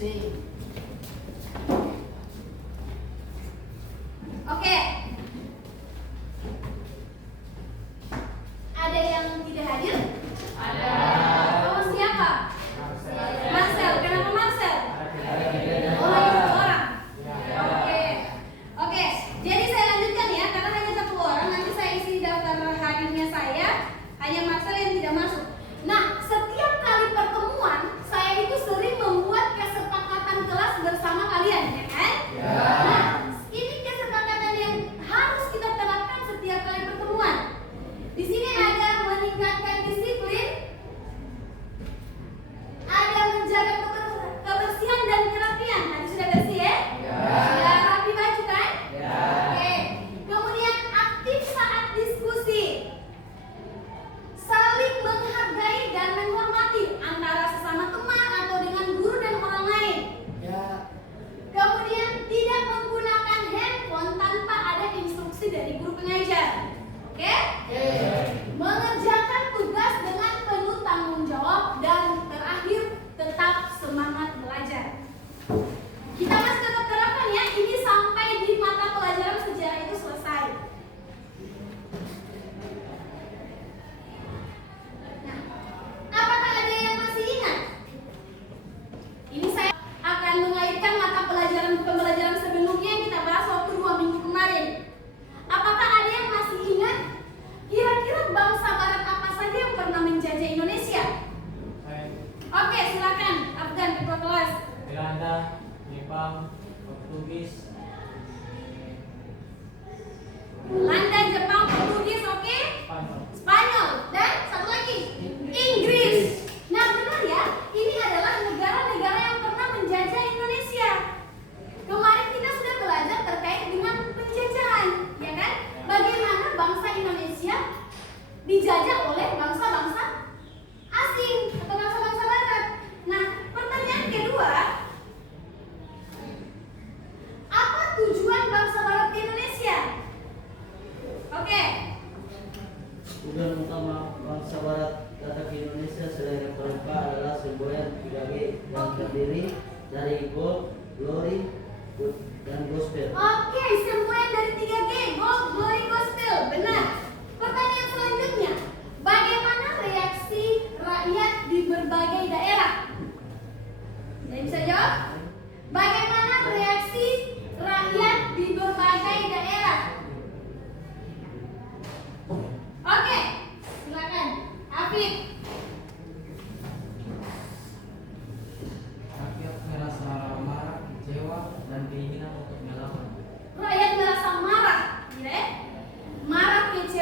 Sing. Oke. Ada yang tidak hadir? Ada. Oh, siapa? Marcel. Kenapa Marcel? Oh, Ada. hanya satu orang. Ya. Oke. Oke. Jadi saya lanjutkan ya, karena hanya satu orang. Nanti saya isi daftar hadirnya saya. Hanya Marcel yang tidak masuk. Nah, setiap kali pertemuan saya itu sering membuat kesepakatan kelas bersama kalian, ya kan? Ya. Nah, ini kesepakatan yang harus kita terapkan setiap kali pertemuan. Di sini ada meningkatkan disiplin, ada menjaga kebersihan dan kerapian. Tadi sudah bersih ya? Ya. Sudah rapi baju kan? Ya. Oke. Kemudian aktif saat diskusi, saling menghargai dan menghormati antara sesama teman atau dengan guru dan orang lain. Ya. Kemudian tidak menggunakan handphone tanpa ada instruksi dari guru pengajar. Oke? Oke. Mengerjakan tugas dengan penuh tanggung jawab dan terakhir tetap semangat belajar. Kita masih tetap terapkan ya, ini sampai di mata pelajaran sejarah itu selesai. Nah, apakah ada yang masih ingat? Ini saya akan mengaitkan mata pembelajaran sebelumnya yang kita bahas waktu 2 minggu kemarin. Apakah ada yang masih ingat? Kira-kira bangsa barat apa saja yang pernah menjajah Indonesia? Oke, silakan Afgan, ketua kelas. Belanda, Jepang, Portugis, Belanda, Jepang, Portugis, oke? Spanyol. Spanyol, dan satu lagi Inggris. Nah, benar ya, ini adalah negara-negara yang pernah menjajah Indonesia. Kemarin kita sudah belajar terkait dengan penjajahan, ya kan? Bagaimana bangsa Indonesia dijajah oleh bangsa-bangsa asing atau bangsa-bangsa barat. Nah, pertanyaan kedua, apa tujuan bangsa barat di Indonesia? Oke. Tujuan utama bangsa barat datang ke Indonesia selain Eropa adalah semboyan 3G yang terdiri dari gold, glory, dan gospel. Oke, semboyan dari 3G, gold, glory, gospel. Benar. Pertanyaan selanjutnya, bagaimana reaksi rakyat di berbagai daerah? Jadi bisa jawab? Bagaimana reaksi rakyat di berbagai daerah? Oke, silakan. Afif. Rakyat merasa marah, kecewa, dan keinginan untuk melawan. Rakyat merasa marah, ya? Marah, kecewa,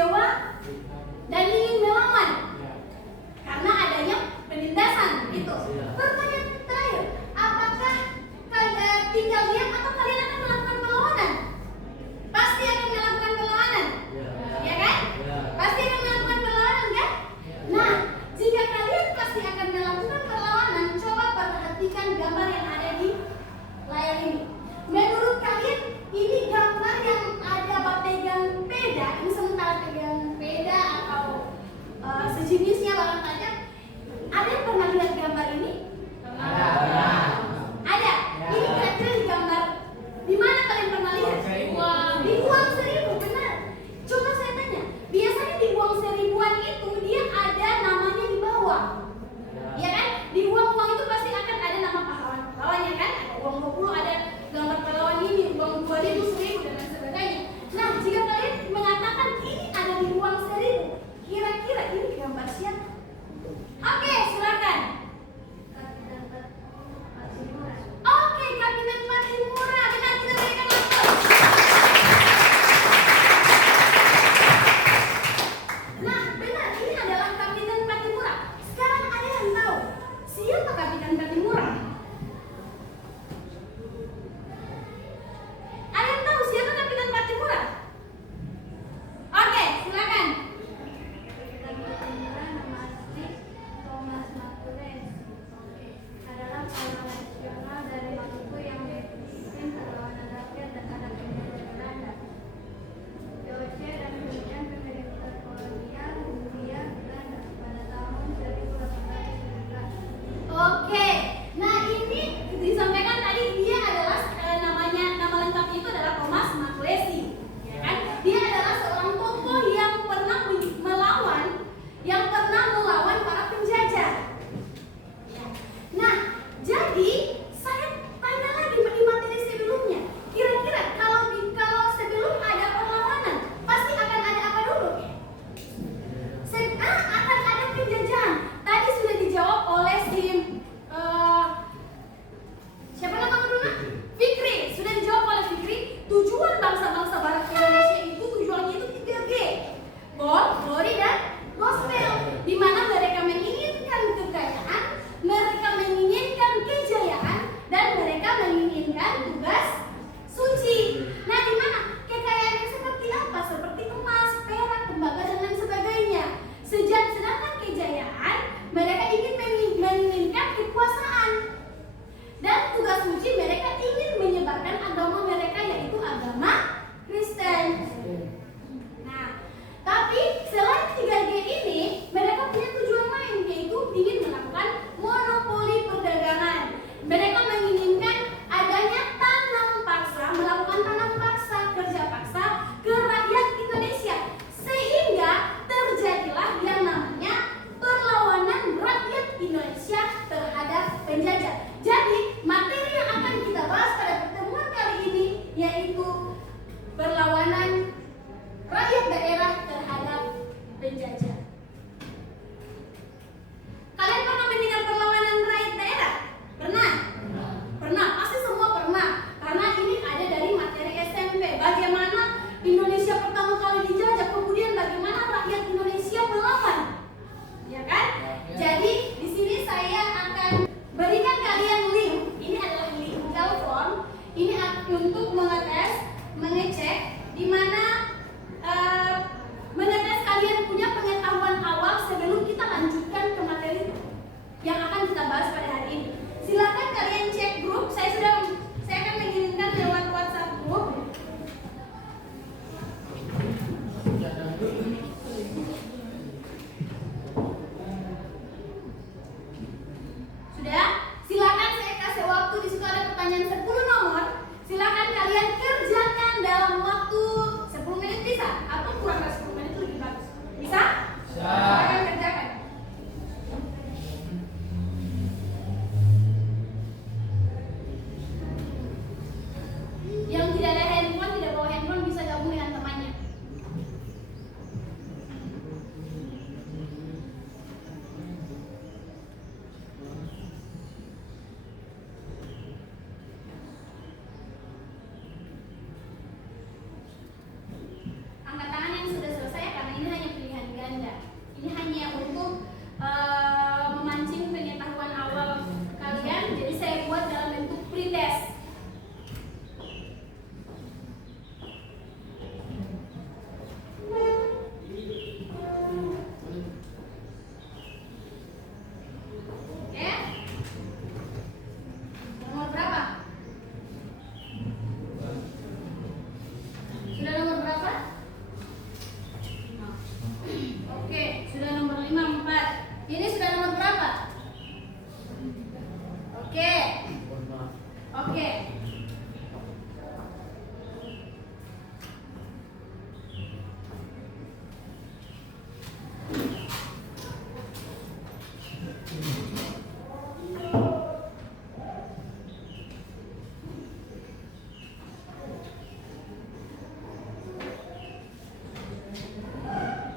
Oke.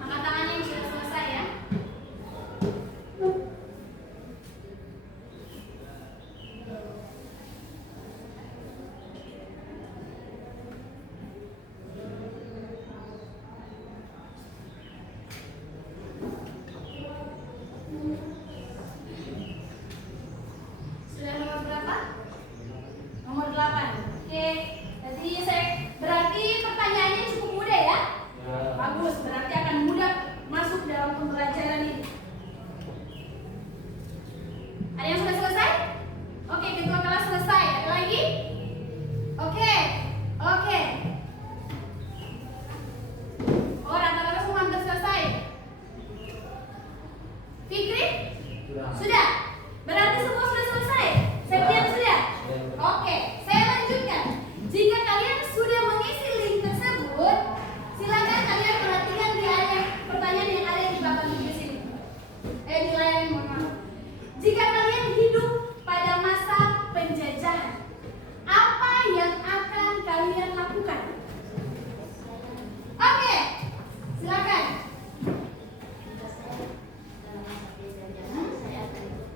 Angkat tangannya yang sudah selesai ya. Sudah nomor berapa? Nomor 8. Oke. Berarti pertanyaannya cukup mudah ya? Bagus, berarti akan mudah masuk dalam pembelajaran ini. Ada yang sudah selesai? Oke, ketua kelas selesai. Ada lagi? Oke. Oke. Oh, rata-rata semua hampir selesai. Fikri? Sudah? Berarti semua sudah selesai? Septian sudah? Oke, saya lanjutkan. Jika kalian sudah mengisi link tersebut, silakan kalian perhatikan di area pertanyaan yang ada di belakang di sini. Di layar ini, mohon maaf. Jika kalian hidup pada masa penjajahan, apa yang akan kalian lakukan? Oke, silakan. Jika saya dalam masa penjajahan, saya akan ikut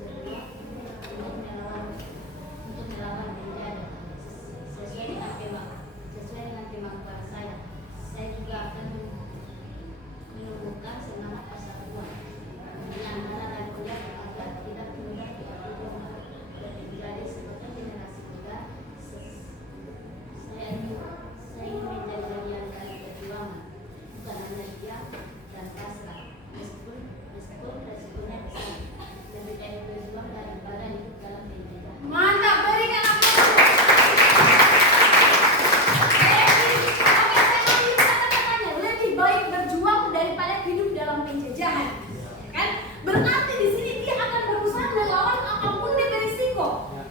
berjuang untuk melawan penjajah sesuai dengan kemampuan saya. Saya juga akan menumbuhkan semangat persatuan di antara rakyat agar tidak mudah menjadi seperti generasi muda. Saya ingin menjadi bagian dari perjuangan, bukan hanya diam dan pasrah. Meskipun resikonya besar, lebih baik berjuang daripada hidup dalam penjajahan. Mantap, berikan aplaus. Oke, saya lanjut kata-katanya. Lebih baik berjuang daripada hidup dalam penjajahan. Kan? Berarti di sini dia akan berusaha melawan apapun dengan risiko.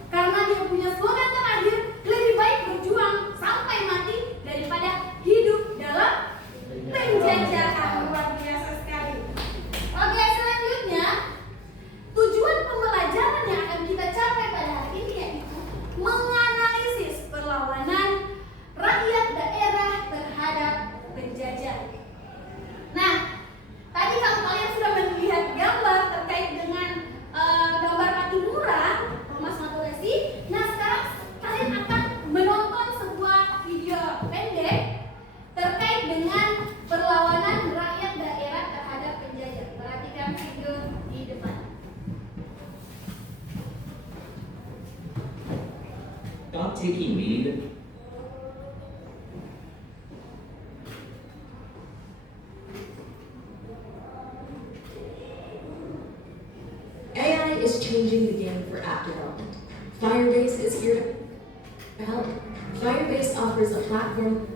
Karena dia punya slogan terakhir, lebih baik berjuang sampai mati daripada hidup dalam penjajahan. Luar biasa sekali. Oke, selanjutnya tujuan pembelajaran yang akan kita capai pada hari ini yaitu menganalisis perlawanan rakyat daerah terhadap penjajah. Nah, tadi kalau kalian sudah melihat gambar terkait dengan gambar Patimura, Thomas Matulesi. Nah, sekarang kalian akan menonton sebuah video pendek terkait dengan perlawanan rakyat daerah terhadap penjajah. Perhatikan video di depan. Stop taking lead. AI is changing the game for app development. Firebase is here to help. Firebase offers a platform.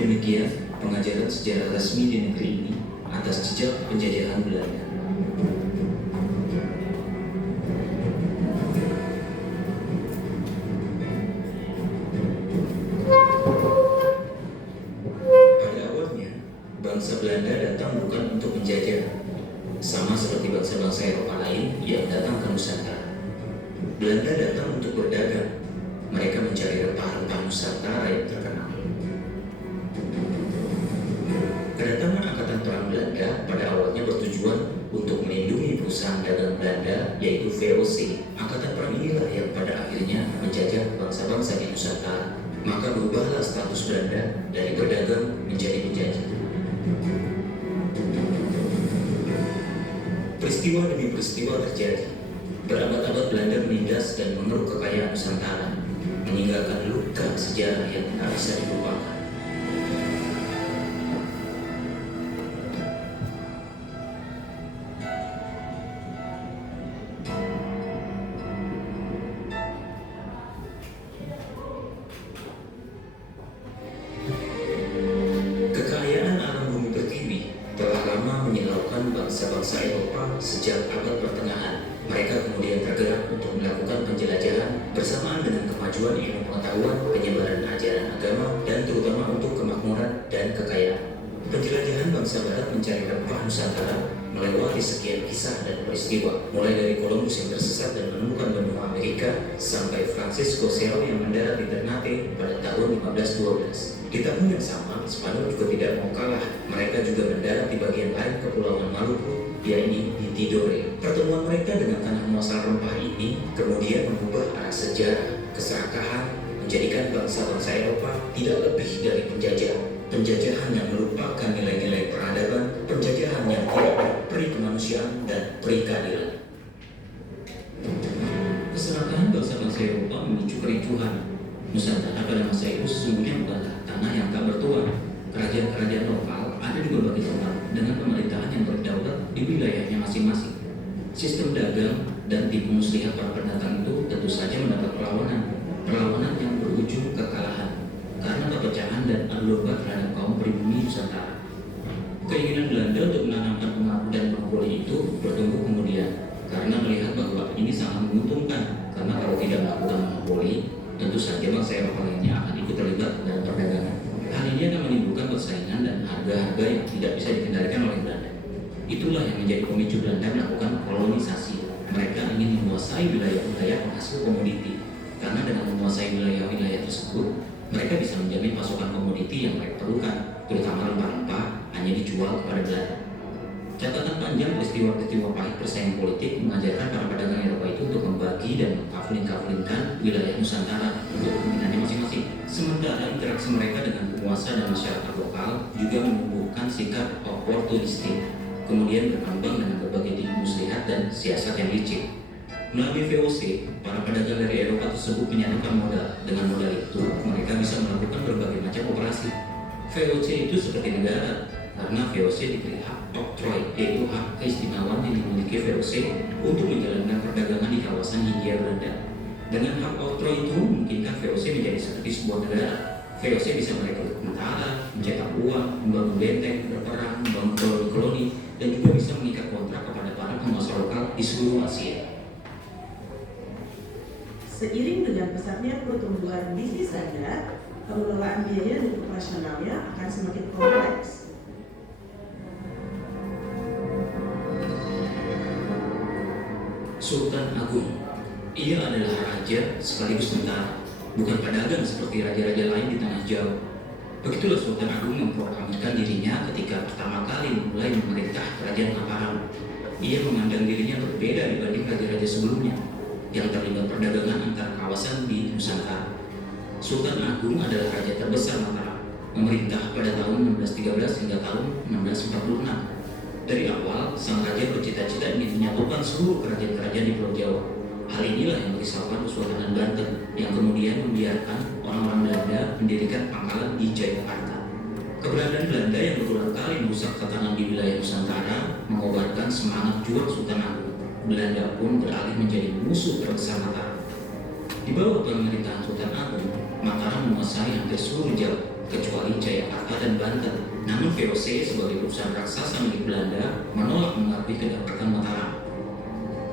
Demikian pengajaran sejarah resmi di negeri ini atas jejak penjajahan Belanda. Pada awalnya, bangsa Belanda datang bukan untuk menjajah, sama seperti bangsa-bangsa Eropa lain yang datang ke Nusantara. Belanda datang untuk berdagang. Mereka mencari rempah-rempah Nusantara yang terkenal. Kedatangan Angkatan Perang Belanda pada awalnya bertujuan untuk melindungi perusahaan yaitu VOC. Angkatan perang inilah yang pada akhirnya menjajah bangsa-bangsa di Nusantara. Maka berubahlah status Belanda dari berdagang menjadi penjajah. Peristiwa demi peristiwa terjadi. Berabad-abad Belanda menindas dan mengeruk kekayaan Nusantara, meninggalkan luka sejarah yang tak bisa dilupakan. Kekayaan alam bumi pertiwi telah lama menyilaukan bangsa-bangsa Eropa sejak abad pertengahan. Mereka kemudian tergerak untuk melakukan penjelajahan bersamaan dengan kemajuan ilmu pengetahuan, penyebaran ajaran agama, dan terutama untuk kemakmuran dan kekayaan. Penjelajahan bangsa Barat mencari rempah Nusantara melewati sekian kisah dan peristiwa, mulai dari Columbus yang tersesat dan menemukan benua Amerika, sampai Francisco Serra yang mendarat di Ternate pada tahun 1512. Di tahun yang sama, Spanyol juga tidak mau kalah. Mereka juga mendarat di bagian lain Kepulauan Maluku, yakni di Tidore. Pertemuan mereka dengan tanah muasal rempah ini kemudian mengubah arah sejarah. Keserakahan menjadikan bangsa-bangsa Eropa tidak lebih dari penjajah. Penjajahan yang melupakan nilai-nilai peradaban, penjajahan yang tidak berperi kemanusiaan dan peri keadilan. Keserakahan bangsa-bangsa Eropa memicu kericuhan. Nusantara pada masa itu sesungguhnya bukanlah tanah yang tak bertuan. Kerajaan-kerajaan lokal ada di berbagai tempat dengan pemerintahan yang berdaulat di wilayahnya masing-masing. Sistem dagang dan tipu muslihat para pendatang itu tentu saja mendapat perlawanan yang berujung kekalahan karena perpecahan dan adu domba terhadap kaum pribumi Nusantara. Keinginan Belanda untuk menanamkan pengaruh dan monopoli itu bertumbuh kemudian karena melihat bahwa ini sangat menguntungkan, karena kalau tidak melakukan monopoli, tentu saja bangsa Eropa lainnya akan ikut terlibat dalam perdagangan. Hal ini akan menimbulkan persaingan dan harga-harga yang tidak bisa dikendalikan oleh Belanda. Itulah yang menjadi pemicu Belanda melakukan kolonisasi. Mereka ingin menguasai wilayah-wilayah penghasil komoditi, karena dengan menguasai wilayah-wilayah tersebut, mereka bisa menjamin pasokan komoditi yang mereka perlukan, terutama rempah-rempah, hanya dijual kepada Belanda. Catatan panjang peristiwa-peristiwa pahit persaingan politik mengajarkan para pedagang Eropa itu untuk membagi dan mengkaflin-kaflinkan wilayah Nusantara untuk kepentingannya masing-masing. Sementara interaksi mereka dengan penguasa dan masyarakat lokal juga menumbuhkan sikap oportunistik, kemudian berkembang dengan berbagai tipu muslihat dan siasat yang licik. Melalui VOC, para pedagang dari Eropa tersebut menyatukan modal. Dengan modal itu, mereka bisa melakukan berbagai macam operasi. VOC itu seperti negara, karena VOC diberi hak oktroi, yaitu hak keistimewaan yang dimiliki VOC untuk menjalankan perdagangan di kawasan Hindia Belanda. Dengan hak oktroi itu memungkinkan VOC menjadi seperti sebuah negara. VOC bisa merekrut tentara, mencetak uang, membangun benteng, berperang, membangun koloni-koloni, dan juga bisa mengikat kontrak kepada para penguasa lokal di seluruh Asia. Seiring dengan pesatnya pertumbuhan bisnis Anda, pengelolaan biaya dan operasionalnya akan semakin kompleks. Sultan Agung, ia adalah raja sekaligus tentara, bukan pedagang seperti raja-raja lain di tanah Jawa. Begitulah Sultan Agung memproklamirkan dirinya ketika pertama kali memulai memerintah kerajaan Mataram. Ia memandang dirinya berbeda dibanding raja-raja sebelumnya yang terlibat perdagangan antar kawasan di Nusantara. Sultan Agung adalah raja terbesar Mataram, memerintah pada tahun 1613 hingga tahun 1646. Dari awal, sang raja bercita-cita ingin menyatukan seluruh kerajaan-kerajaan di Pulau Jawa. Hal inilah yang merisaukan Kesultanan Banten, yang kemudian membiarkan orang-orang Belanda mendirikan pangkalan di Jayakarta. Keberadaan Belanda yang berulang kali merusak tatanan di wilayah Nusantara mengobarkan semangat juang Sultan Agung. Belanda pun beralih menjadi musuh terbesar Mataram. Di bawah pemerintahan Sultan Agung, Mataram menguasai hampir seluruh Jawa, kecuali Jayakarta dan Banten. Namun VOC sebagai perusahaan raksasa milik Belanda menolak mengakui kedaulatan Mataram.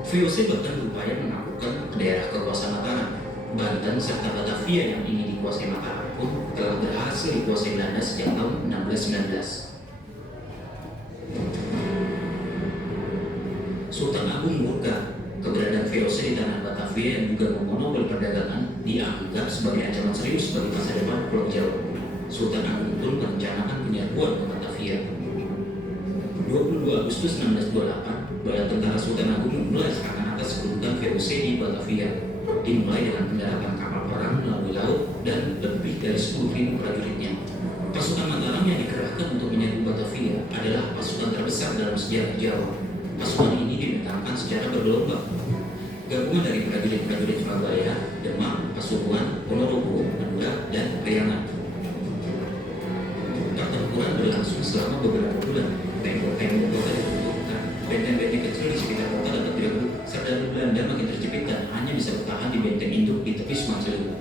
VOC bahkan berupaya menaklukkan daerah kekuasaan Mataram. Banten serta Batavia yang ingin dikuasai Mataram pun telah berhasil dikuasai Belanda sejak tahun 1619. Sultan Agung murka. Keberadaan VOC di tanah Batavia yang juga memonopoli perdagangan dianggap sebagai ancaman serius bagi masa depan Pulau Jawa. Sultan Agung pun merencanakan penyerbuan ke Batavia. 22 Agustus 1628, bala tentara Sultan Agung memulai serangan atas VOC di Batavia, dimulai dengan pendaratan kapal perang melalui laut dan lebih dari 10.000 prajuritnya. Pasukan Mataram yang dikerahkan untuk menyerbu Batavia adalah pasukan terbesar dalam sejarah Jawa. Pasukan ini dimetangkan secara bergelombang. Gabungan dari prajurit-prajurit Surabaya, Demak, Pasuruan, Ponorogo, Madura, dan Priangan. Pertempuran berlangsung selama beberapa bulan. Tembok-tembok kota diruntuhkan, benteng-benteng kecil di sekitar kota dapat direbut. Serdadu Belanda makin terjepit dan hanya bisa bertahan di benteng induk di tepi Sungai Ciliwung.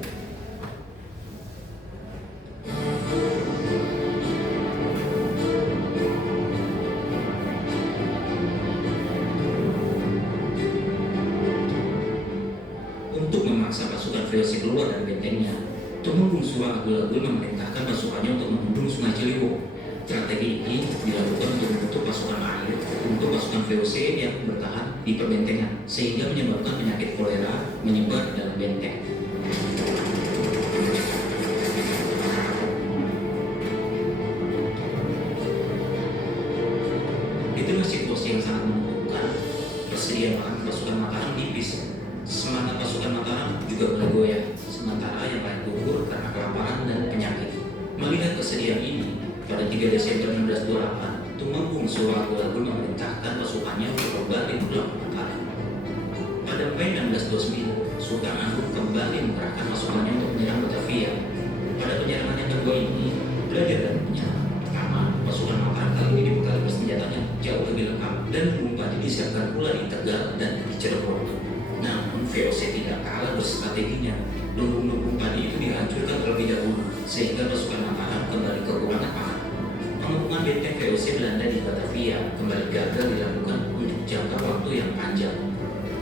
Untuk memaksa pasukan VOC keluar dari bentengnya, Tumenggung Surah Agul-Agul memerintahkan pasukannya untuk membendung Sungai Ciliwung. Strategi ini dilakukan untuk menutup pasukan air untuk pasukan VOC yang bertahan di perbentengan, sehingga menyebabkan penyakit kolera menyebar dalam benteng. Di tengah situasi yang sangat menguntungkan, persediaan makanan pasukan Mataram nipis. Semangat pasukan Mataram juga mulai goyah, sementara yang lain gugur karena kelaparan dan penyakit. Melihat kesediaan ini, pada 3 Desember 1628, Tumenggung Surah Agul-Agul memerintahkan pasukannya untuk kembali pulang ke Mataram. Pada Mei 1629, Sultan Agung kembali mengerahkan pasukannya untuk menyerang Batavia. Pada penyerangan yang kedua ini, belajar dari penyerangan pertama, pasukan Mataram kali ini dibekali persenjataannya jauh lebih lengkap dan lumbung padi disiapkan pula di Tegal dan di Cirebon. Namun VOC tidak kalah berstrateginya. Lumbung-lumbung padi itu dihancurkan terlebih dahulu, sehingga pasukan Mataram kembali kekurangan pangan. Pengepungan benteng VOC Belanda di Batavia kembali gagal dilakukan untuk jangka waktu yang panjang.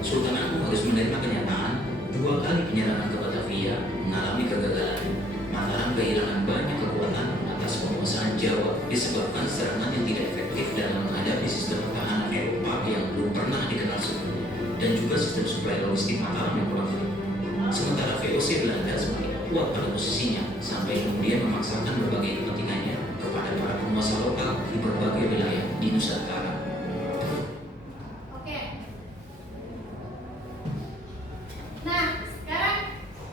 Sultan Agung harus menerima kenyataan 2 kali penyerangan ke Batavia mengalami kegagalan. Mataram kehilangan banyak kekuatan atas penguasaan Jawa disebabkan serangan yang tidak efektif dalam menghadapi sistem pertahanan Eropa yang belum pernah dikenal sebelumnya, dan juga sistem suplai logistik Mataram yang kurang baik. Sementara VOC Belanda semakin kuat pada posisinya sampai kemudian memaksakan berbagai kepentingannya kepada para penguasa lokal di berbagai wilayah di Nusantara. Oke. Nah, sekarang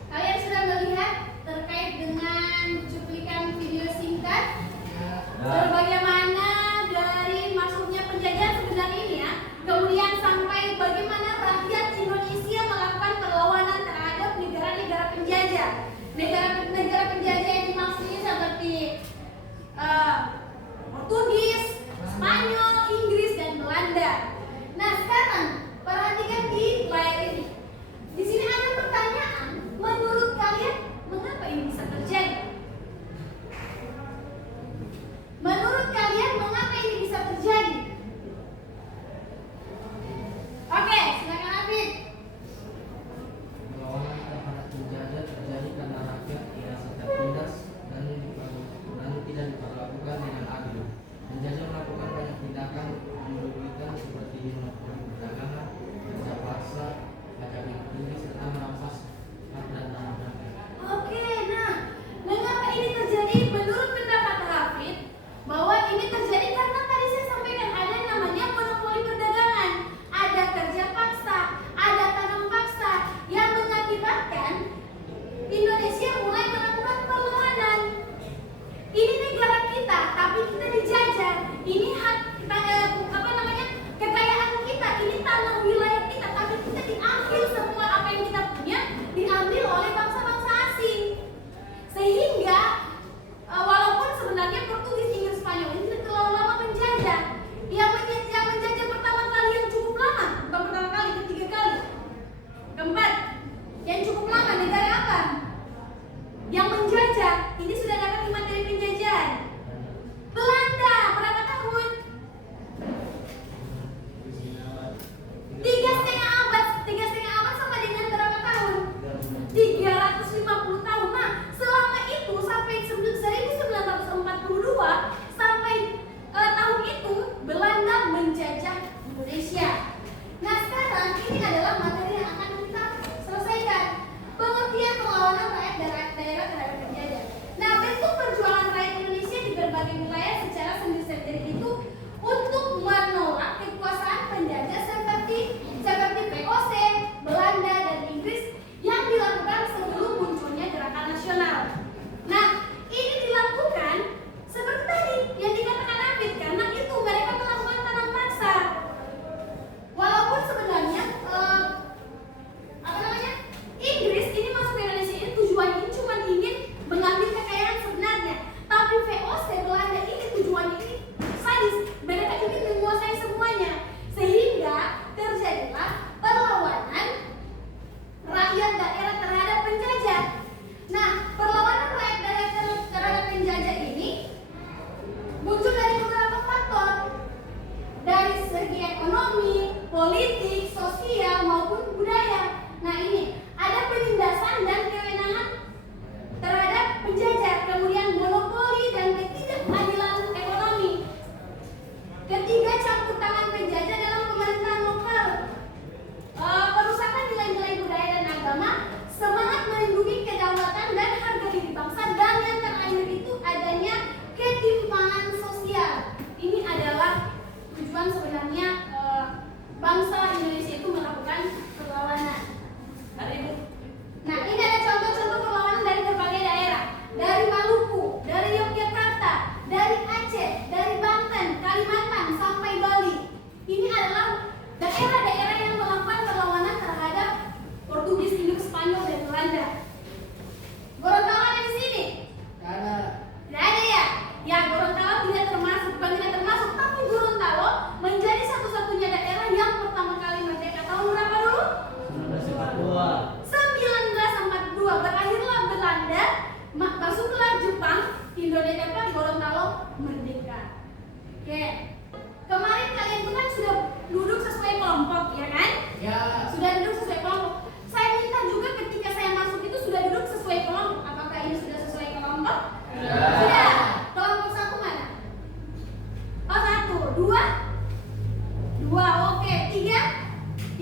kalian sudah melihat terkait dengan cuplikan video singkat bagaimana dari masuknya penjajahan sebenarnya ini ya, kemudian sampai bagaimana rakyat Indonesia melakukan perlawanan terhadap negara-negara penjajah. Negara penjajah yang dimaksudnya seperti Portugis, Spanyol, Inggris.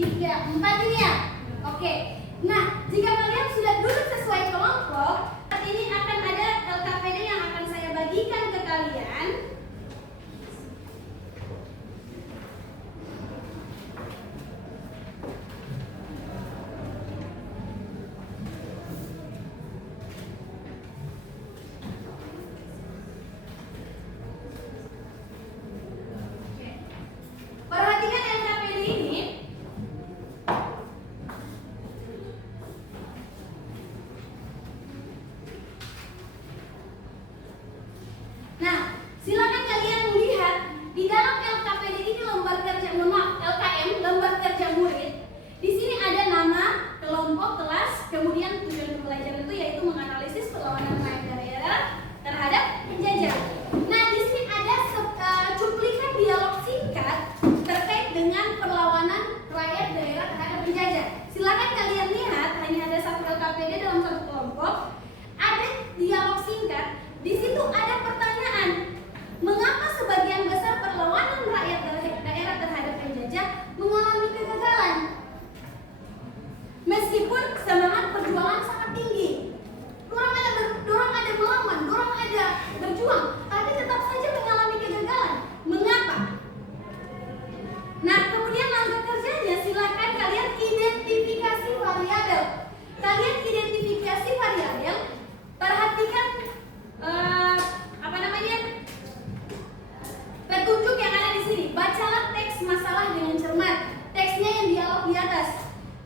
3, 4 ini ya. Oke. Nah, jika kalian sudah duduk sesuai kelompok, saat ini akan ada LKPD yang akan saya bagikan ke kalian. Perhatikan LKPD ini. Nah, silakan kalian lihat di dalam LKPD ini lembar kerja, LKM, lembar kerja murid. Di sini ada nama, kelompok, kelas, kemudian tujuan pembelajaran itu yaitu menganalisis perlawanan rakyat daerah terhadap penjajah. Nah, di sini ada cuplikan dialog singkat terkait dengan perlawanan rakyat daerah terhadap penjajah. Silakan kalian lihat, hanya ada satu LKPD dalam satu kelompok. Ada dialog singkat. Di situ ada pertanyaan, mengapa sebagian besar perlawanan rakyat daerah terhadap penjajah mengalami kegagalan? Meskipun semangat perjuangan sangat tinggi, dorang ada melawan, dorang ada berjuang, tapi tetap saja mengalami kegagalan. Mengapa? Nah, kemudian langkah kerjanya silakan kalian identifikasi variabel. Kalian identifikasi variabel, perhatikan petunjuk yang ada di sini. Bacalah teks masalah dengan cermat. Teksnya yang dialog di atas.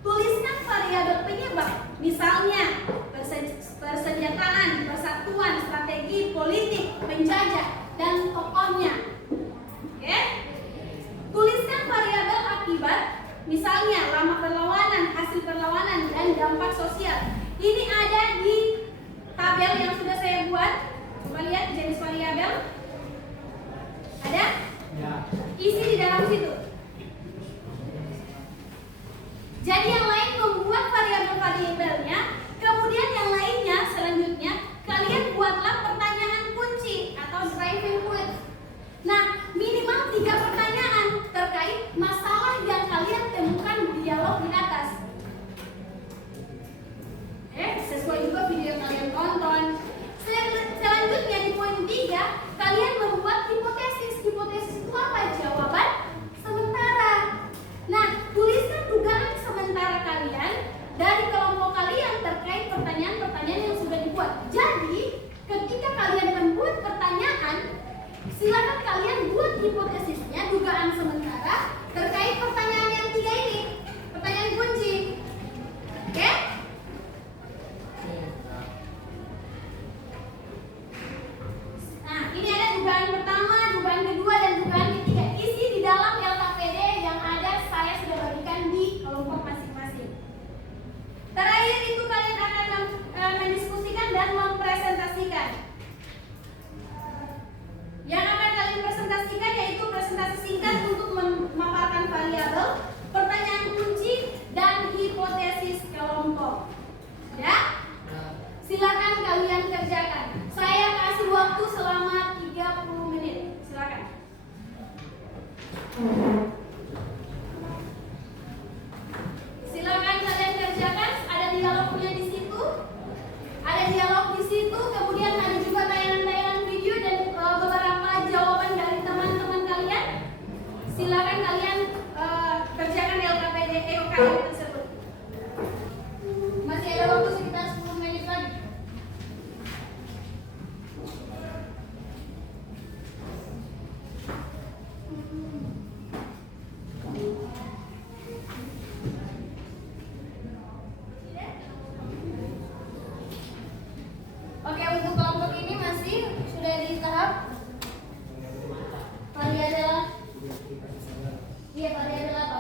Tuliskan variabel penyebab, misalnya persenjataan, persatuan, strategi politik, penjajah, dan tokohnya. Oke? Tuliskan variabel akibat, misalnya lama perlawanan, hasil perlawanan, dan dampak sosial. Ini ada di tabel yang sudah saya buat. Coba lihat jenis variabel. Ada? Ya. Isi di dalam situ. Jadi yang lain membuat variabel-variabelnya, kemudian yang lainnya selanjutnya kalian buatlah pertanyaan kunci atau driving point. Nah, minimal 3 pertanyaan terkait masalah yang kalian temukan di dialog di atas. Sesuai juga video yang kalian tonton. Selanjutnya di poin 3, kalian membuat hipotesis. Hipotesis itu apa? Jawaban sementara. Nah, tuliskan dugaan sementara kalian dari kelompok kalian terkait pertanyaan-pertanyaan yang sudah dibuat. Jadi, ketika kalian membuat pertanyaan, silakan kalian buat hipotesisnya, dugaan sementara terkait pertanyaan yang 3 ini. Pertanyaan kunci. Oke? Nah, ini ada dugaan pertama, dugaan kedua, dan dugaan ketiga. Isi di dalam LKPD yang ada saya sudah bagikan di kelompok masing-masing. Terakhir itu kalian akan mendiskusikan dan mempresentasikan. Yang akan kalian presentasikan yaitu presentasi singkat untuk memaparkan variabel, pertanyaan kunci, dan hipotesis kelompok. Ya? Silakan kalian kerjakan. Saya kasih waktu selama 30 menit. Silakan. Silakan kalian kerjakan. Ada dialognya di situ. Ada dialog di situ. Kemudian ada juga tayangan-tayangan video dan beberapa jawaban dari teman-teman kalian. Silakan kalian kerjakan LKPD EOKM tersebut. Masih ada waktu sekitar 10 menit lagi. Oke, untuk kelompok ini masih sudah di tahap variabel. Iya, variabel apa?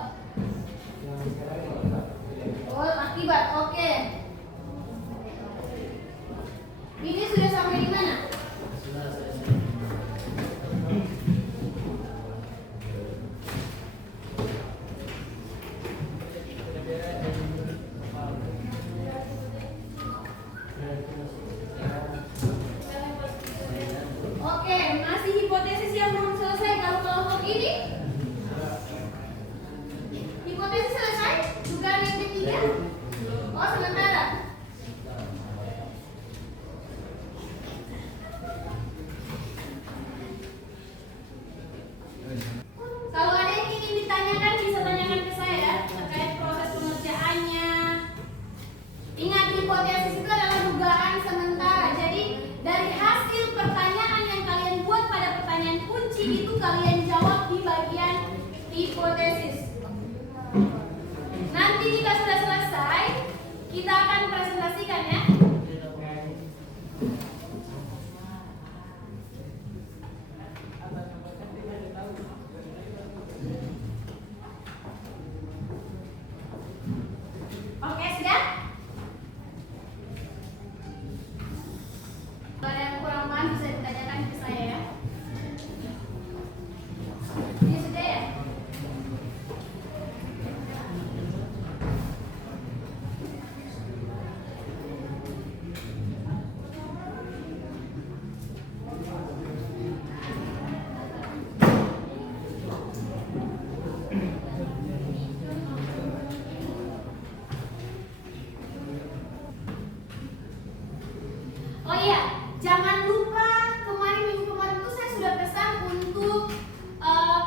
iya, jangan lupa minggu kemarin tuh saya sudah pesan untuk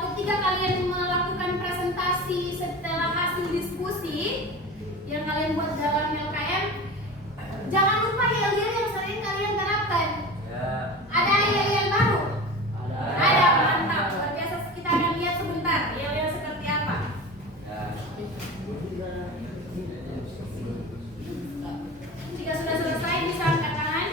ketika kalian melakukan presentasi setelah hasil diskusi yang kalian buat dalam LKM, jangan lupa yel-yel yang sering kalian terapkan. Ada yel-yel baru? Ada, mantap. Luar biasa. Kita akan lihat sebentar yel-yel seperti apa. Jika sudah selesai, bisa angkat tangan.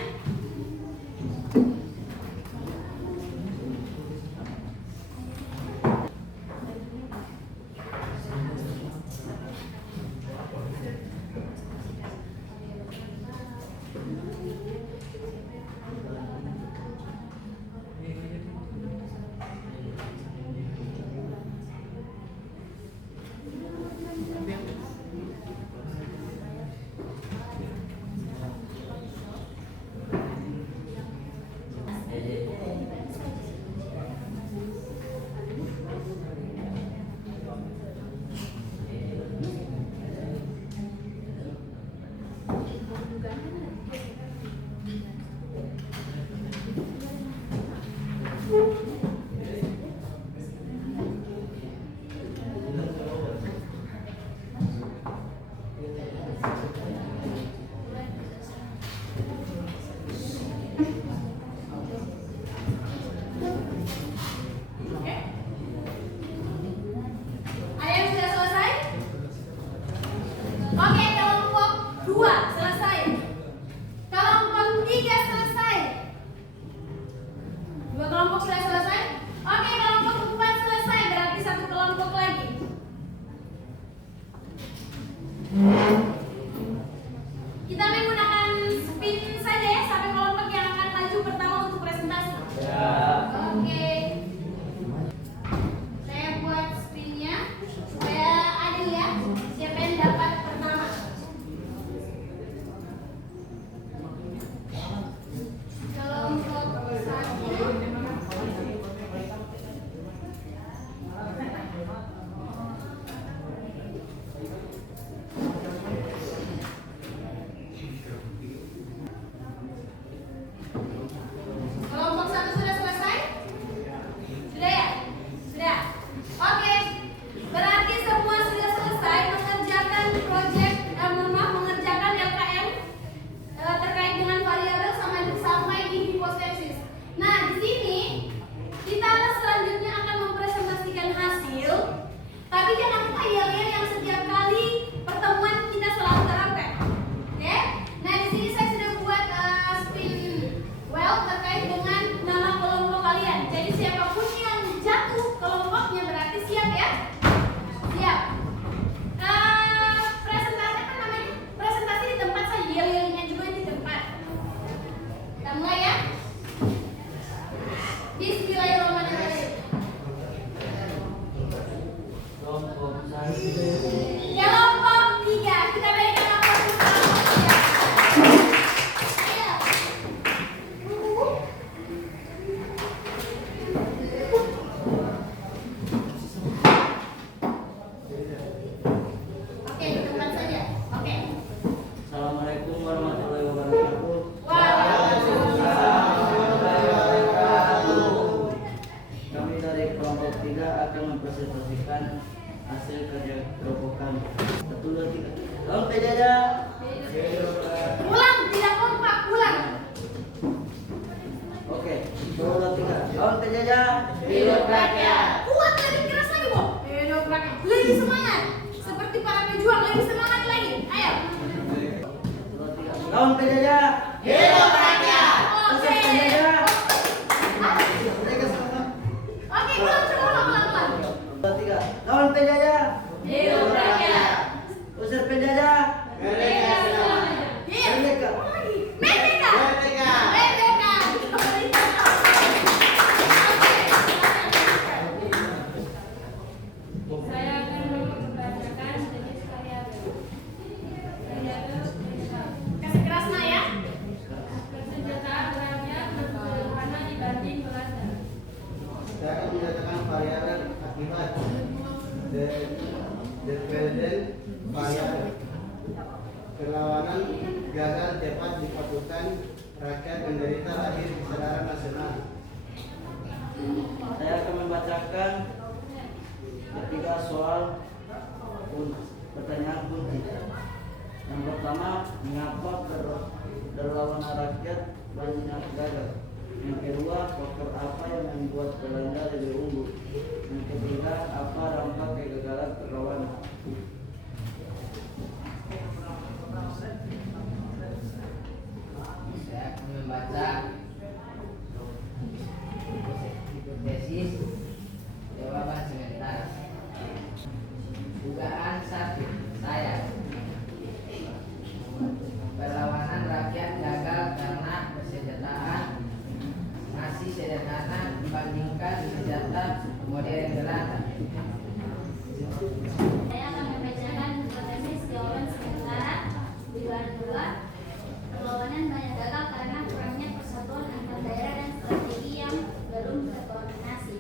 Ada yang sudah selesai? Oke, kelompok 2 selesai. Kelompok 3 selesai. 2 kelompok sudah selesai. Oke, kelompok 4 selesai. Berarti 1 kelompok lagi. Kita menggunakan spin saja ya sampai kelompok yang akan maju pertama untuk presentasi. Oke. Saya buat spinnya supaya adil ya. Siapa yang dapat pertama? Kelompok 1. Kelompok 1 sudah selesai? Sudah ya? Sudah. Oke. Berarti semua sudah selesai mengerjakan mengerjakan LKM terkait dengan variabel sampai di hipotesis. Nah, di sini kita selanjutnya akan mempresentasikan hasil. Tapi jangan lupa yel-yel yang setiap kali pertemuan kita selalu terapkan. Oke? Nah, di sini saya sudah buat spin well terkait dengan nama kelompok kalian. Jadi siapapun yang jatuh kelompoknya berarti siap ya? Siap. Presentasi apa namanya? Presentasi di tempat saja, yel-yelnya juga di tempat. Kita mulai ya. Bismillahirrahmanirrahim. Kelompok 1. Kelompok 3, kita berikan aplaus untuk kelompok 3. Ayo. Oke, di tempat saja. Oke. Assalamualaikum warahmatullahi wabarakatuh. Kami dari kelompok 3 akan mempresentasikan hasil kerja kelompok kami. 1, 2, 3. Salam penjajah. Ulang, tidak kompak, ulang. Oke, 1, 2, 3. Salam penjajah. Kuat lagi, keras lagi, Bo. Hidup rakyat. Lebih semangat. Seperti para pejuang, lebih semangat lagi. Ayo. 1, 2, 3. Salam penjajah. Oke. Penjajah. Oke, ulang, coba ulang. 1, 2, 3. Lawan penjajah. Hidup rakyat. Usir penjajah. Merdeka. Merdeka. Merdeka. Saya akan membacakan jenis variabel. Variabel perintah. Kasih keras nah ya. Persenjataan rakyat lebih sederhana dibanding Belanda. Saya akan menyatakan variabel akibat dependent variabel. Perlawanan gagal cepat dipatukan rakyat menderita lahir kesadaran nasional. Saya akan membacakan ketiga soal pertanyaan kunci. Yang pertama, mengapa berlawanan rakyat banyak gagal? Yang kedua, faktor apa yang membuat Belanda lebih unggul? Yang ketiga, apa dampak kegagalan perlawanan? Saya akan membaca hipotesis jawaban sementara. Dugaan 1 saya, perlawanan rakyat gagal karena persenjataan masih sederhana dibandingkan senjata modern Belanda. Saya akan membacakan hipotesis jawaban sementara. Dugaan 2, perlawanan banyak gagal karena kurangnya persatuan antar daerah dan strategi yang belum terkoordinasi.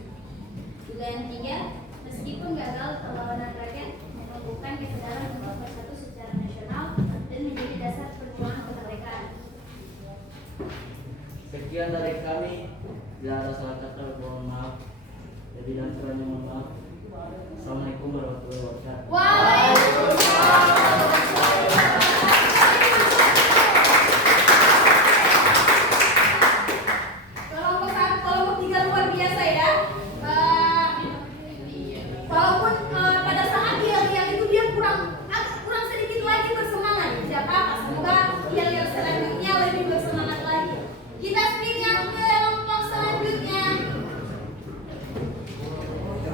Dugaan 3, meskipun gagal, perlawanan rakyat menumbuhkan kesadaran untuk bersatu secara nasional dan menjadi dasar perjuangan kemerdekaan. Sekian dari kami. Tidak ada salah kata, mohon maaf. Jadi dan kurangnya mohon maaf. Assalamualaikum warahmatullahi wabarakatuh. Kelompok 3 luar biasa ya. Walaupun pada saat yel-yel itu dia kurang sedikit lagi bersemangat. Tidak apa-apa, semoga yel-yel selanjutnya lebih bersemangat lagi. Kita speed yang ke kelompok selanjutnya.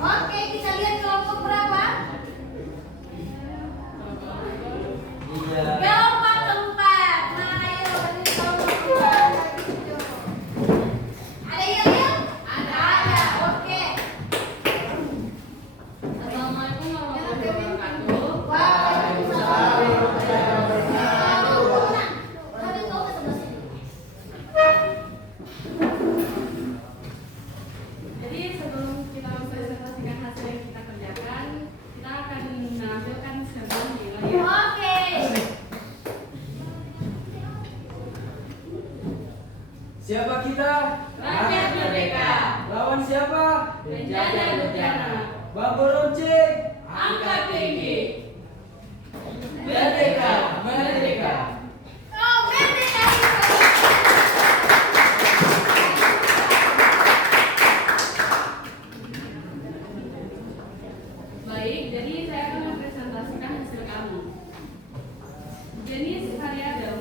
Oke, kita lihat kelompok berapa? Iya. Kelompok keempat. Nah, ayo bagi kelompok keempat. Ada yel-yel? Ada. Oke. Assalamualaikum warahmatullahi wabarakatuh. Waalaikumsalam. Habis kau ke sebelah sini. Jadi sebelum kita mempresentasikan hasil yang kita kerjakan, kita akan menampilkan sebuah nilai. Oke. Siapa kita? Rakyat merdeka. Lawan siapa? Penjajah bejana. Bambu runcing. Angkat tinggi. Merdeka, merdeka. Oh, merdeka. Baik, jadi saya akan mempresentasikan hasil kamu. Jenis variabel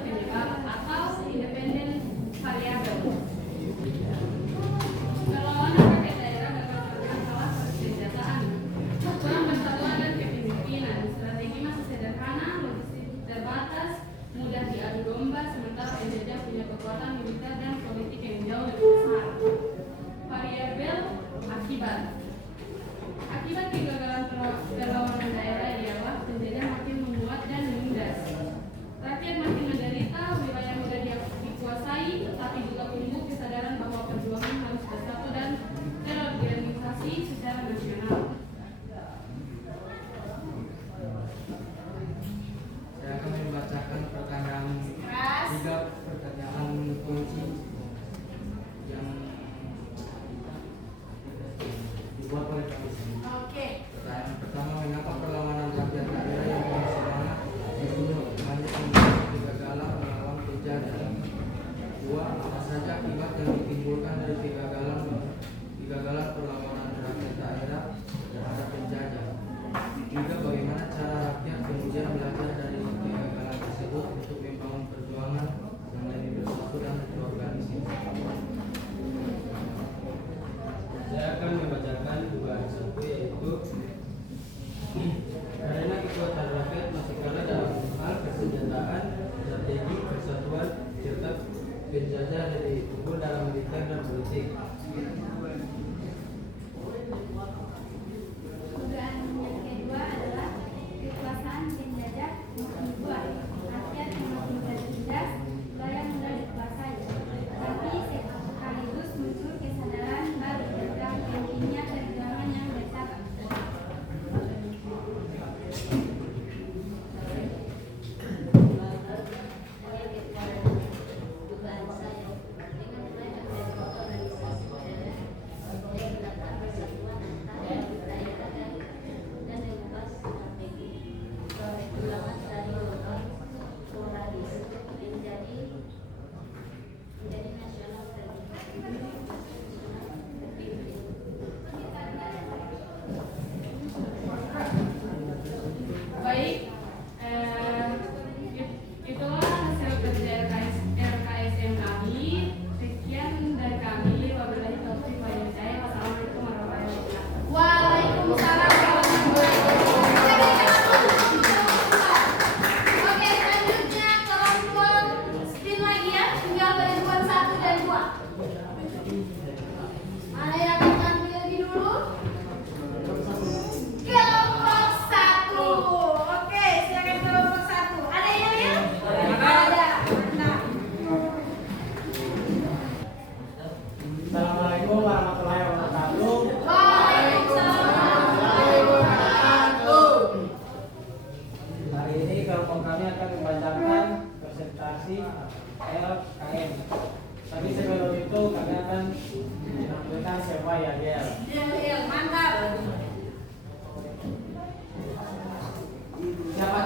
penyebab atau independen variabel. Perlawanan rakyat daerah dapat karena salah persenjataan, kurang persatuan dan kepemimpinan, strategi masih sederhana, logistik terbatas, mudah diadu domba, sementara penjajah punya kekuatan militer dan politik yang jauh lebih besar. Variabel akibat. Akibat kegagalan perlawanan daerah ialah penjajah makin menguat dan menindas. Rakyat makin menderita, wilayah mudah dikuasai, tetapi juga tumbuh kesadaran bahwa perjuangan harus bersatu dan terorganisasi secara nasional. Saya akan membacakan pertanyaan Keras. 3 pertanyaan kunci yang dibuat oleh kami sendiri. Oke. Pertanyaan pertama, mengapa perlawanan rakyat daerah yang bersemangat dibunuh banyak membuat kegagalan melawan penjajah? 2. Apa saja akibat yang ditimbulkan dari kegagalan perlawanan rakyat daerah terhadap penjajah? 3. Bagaimana cara rakyat kemudian belajar dari kegagalan tersebut untuk membangun perjuangan yang lebih bersatu dan terorganisir? Saya akan membacakan dugaan 1, yaitu karena kekuatan rakyat masih kalah dalam hal persenjataan, strategi, persatuan, serta penjajah lebih unggul dalam militer dan politik. Dugaan yang kedua adalah kekuasaan penjajah makin kuat, rakyat makin tertindas, wilayah mudah dikuasai. Tapi sekaligus muncul kesadaran baru tentang pentingnya perjuangan yang bersatu.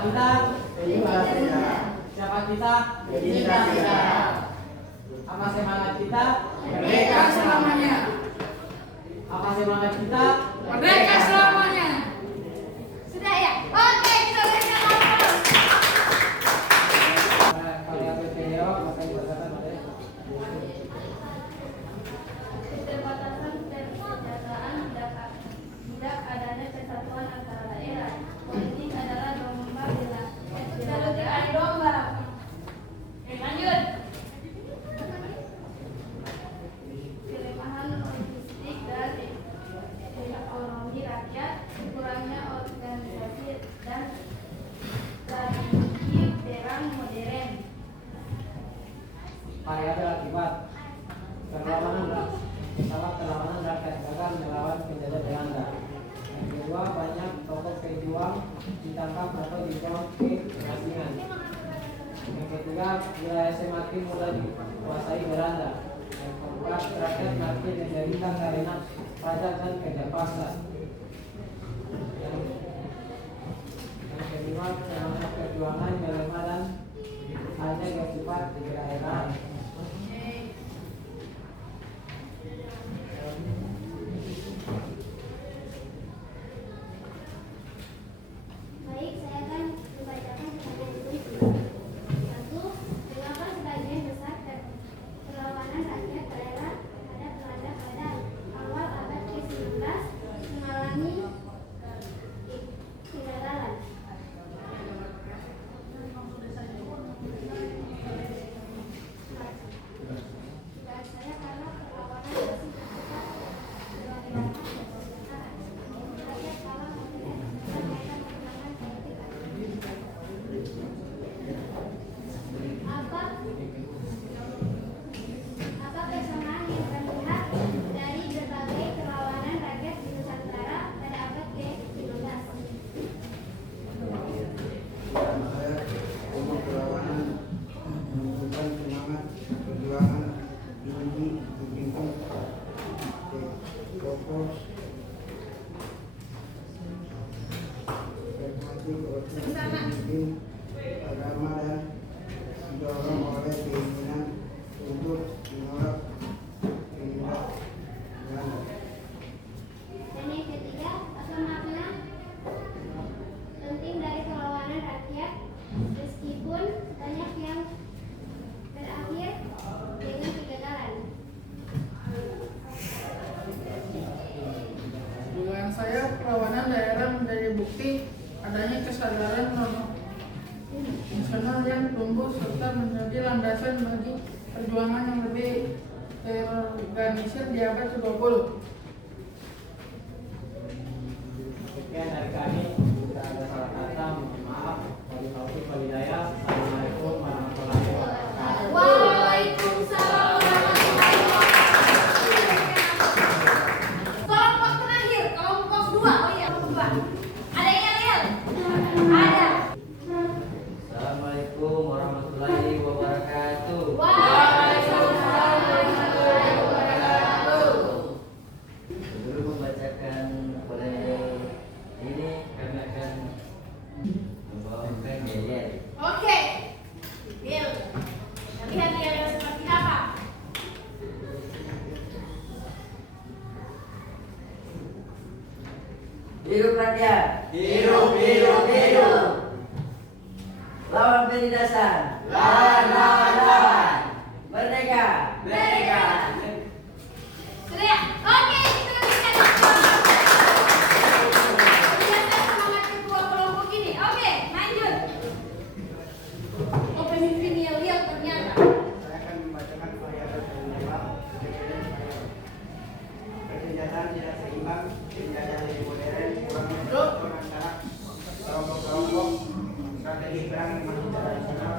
kita? Siapa kita? Kita. Apa semangat kita? Merdeka selamanya. Apa semangat kita? Merdeka selamanya. Sudah ya? Oke, kita berikan aplaus. Kalian bertanya, maka dibacakan oleh Keterbatasan persenjataan tidak adanya kesatuan antara daerah. Politik adalah domba bela. Adu domba. Lanjut. Kelemahan logistik dan ekonomi rakyat, kurangnya organisasi dan strategi perang modern. variabel akibat perlawanan rakyat gagal melawan penjajah Belanda. Yang kedua, banyak tokoh pejuang ditangkap atau dibuang ke pengasingan. Yang ketiga, wilayah semakin mudah dikuasai Belanda. Yang keempat, rakyat makin menderita karena pajak dan kerja paksa. Yang kelima, semangat perjuangan melemah dan hanya bersifat di daerah. Baik, saya akan membacakan pertanyaan itu. Satu, mengapa sebagian besar perlawanan rakyat daerah terhadap Belanda pada awal abad ke-19 mengalami kegagalan? Dugaan saya karena perlawanan masih bersifat berlawanan rakyat kalah modern dan mereka menggunakan politik apa persamaan yang terlihat dari berbagai perlawanan rakyat di Nusantara pada abad ke-19? Umur perlawanan menunjukkan semangat perjuangan tinggi dipimpin tokoh pragmatik pemimpin agama dan didorong oleh keinginan untuk menolak penindak Belanda. Dan yang ketiga, apa makna penting dari perlawanan rakyat meskipun banyak yang berakhir dengan kegagalan? Dugaan saya perlawanan daerah menjadi bukti adanya kesadaran nasional yang tumbuh serta menjadi landasan bagi perjuangan yang lebih terorganisir di abad ke-20. Sekian dari kami. Jika ada salah kata, mohon maaf. Assalamualaikum warahmatullahi wabarakatuh. Waalaikumsalam warahmatullahi wabarakatuh. Kelompok terakhir, kelompok 2. Oh iya, kelompok 2. Ada yang lihat? Ada. Assalamualaikum warahmatullahi wabarakatuh. Waalaikumsalam warahmatullahi wabarakatuh. Sebelum membacakan ini, kami akan membawakan yel. Oke. Deal. Lihat dia seperti apa? Hidup rakyat, Hidup, hidup, hidup. lawan penindasan, Lawan. merdeka, Merdeka. Sudah ya? Oke, kita berikan aplaus. Lihatkan semangat kedua kelompok ini. Oke, lanjut. Oh, pemimpin yang lihat ternyata. Saya akan membacakan variabel penyeimbang persenjataan tidak seimbang, penjajah lebih modern, kurangnya persatuan antara kelompok-kelompok, strategi perang yang masih tradisional,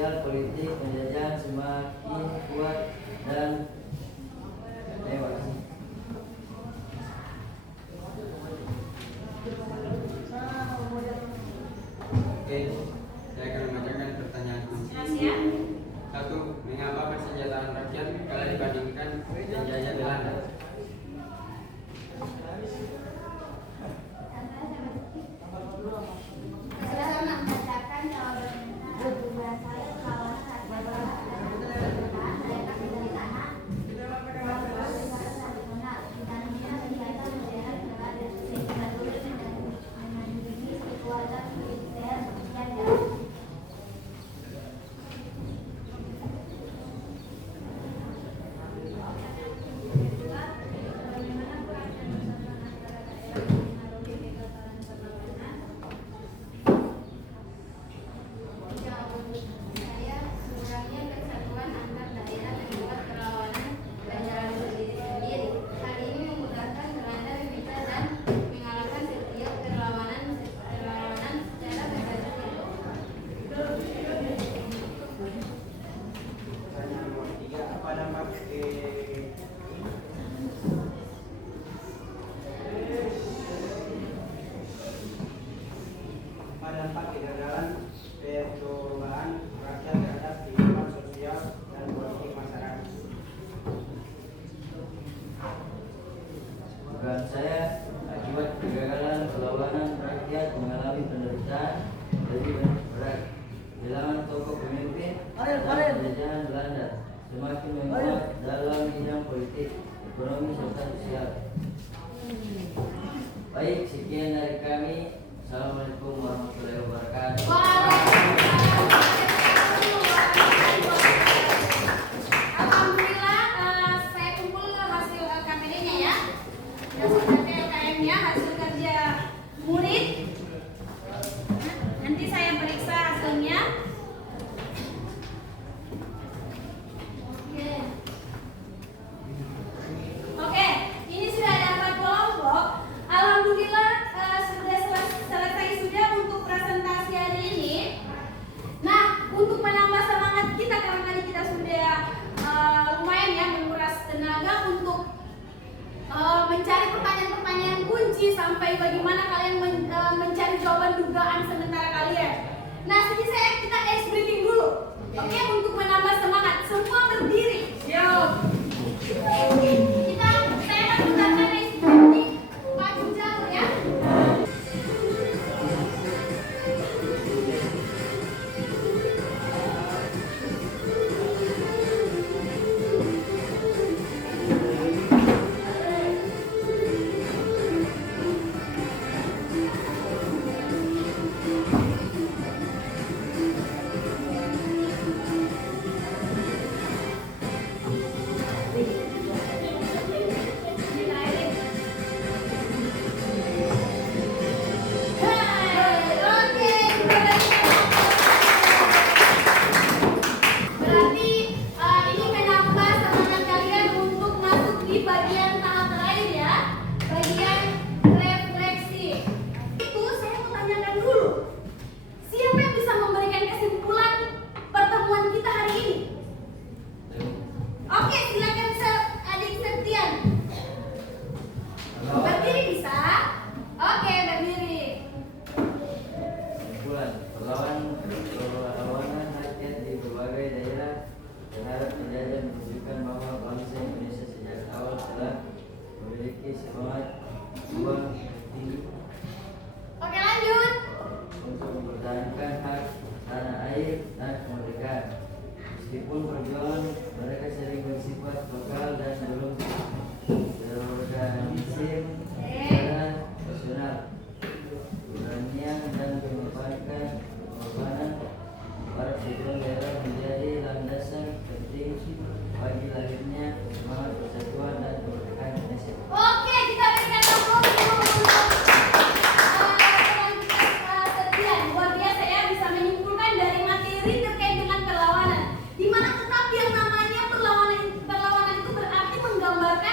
sosial, politik, penjajahan semakin kuat dan tewas. Oke, saya akan membacakan pertanyaan kunci. Rahasia. 1. Mengapa persenjataan rakyat kalah dibandingkan penjajah Belanda? Saya membacakan jawaban benar. Saya kawasan rakyat Belanda mereka tinggal di tanah. Pertanyaan nomor 3, apa dampak kegagalan percobaan rakyat terhadap kehidupan sosial dan politik masyarakat? Dugaan saya, akibat kegagalan perlawanan rakyat mengalami penderitaan lebih berat. Kehilangan tokoh pemimpin dan penjajahan Belanda semakin menguat dalam bidang politik, ekonomi, serta sosial. Baik, sekian dari kami. Assalamualaikum warahmatullahi wabarakatuh. Alhamdulillah, saya kumpul hasil KPD-nya ya, hasil KPM-nya, hasil kerja murid. Nanti saya periksa hasilnya. Oke, ini sudah ada 4 kelompok. Alhamdulillah sudah selesai sudah untuk presentasi hari ini. Nah, untuk menambah semangat kita karena tadi kita sudah lumayan ya menguras tenaga untuk mencari pertanyaan-pertanyaan kunci sampai bagaimana kalian mencari jawaban dugaan sementara kalian. Nah, sedih kita ice breaking dulu. Oke, untuk menambah semangat semua berdiri. Yo. Saya akan menggunakan ice breaking maju jauh ya. Berarti ini menambah semangat kalian untuk masuk di bagian tahap terakhir ya, bagian refleksi. Itu saya mau tanyakan dulu, siapa yang bisa memberikan kesimpulan pertemuan kita hari ini? Oke, silakan adik Septian. Berdiri bisa? Oke, berdiri. Kesimpulan, perlawanan rakyat di berbagai daerah terhadap penjajah menunjukkan bahwa bangsa Indonesia sejak awal telah memiliki semangat juang tinggi Oke, lanjut. untuk mempertahankan hak tanah air dan kemerdekaan. Meskipun perjuangan mereka sering bersifat lokal dan belum terorganisir secara nasional, keberanian dan pengorbanan para pejuang daerah menjadi landasan penting bagi lahirnya semangat persatuan dan kemerdekaan Indonesia. Oke, kita berikan tepuk untuk Septian. Luar biasa ya, bisa menyimpulkan dari materi terkait dengan perlawanan. Di mana tetap yang namanya perlawanan itu berarti menggambarkan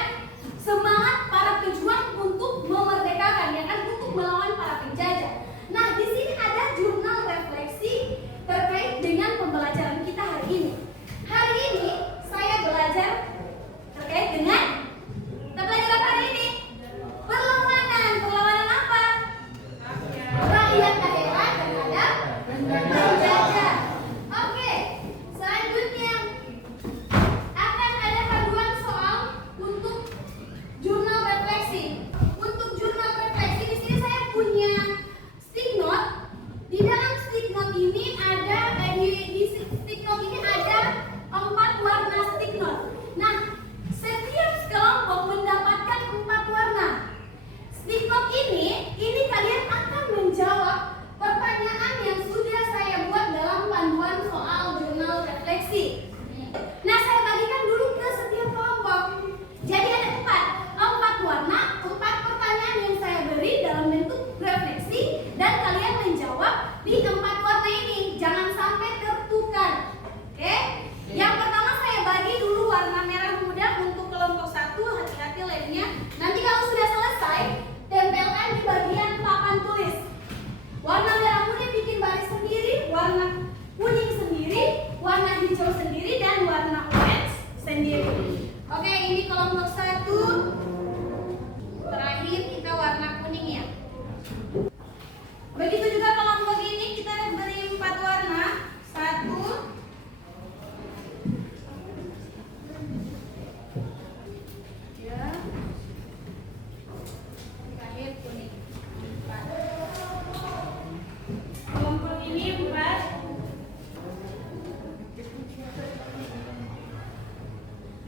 Oke, ini kelompok 1. Terakhir kita warna kuning ya. Begitu juga kelompok ini kita beri 4 warna. 1, 3, terakhir kuning. 4. Kelompok ini 4.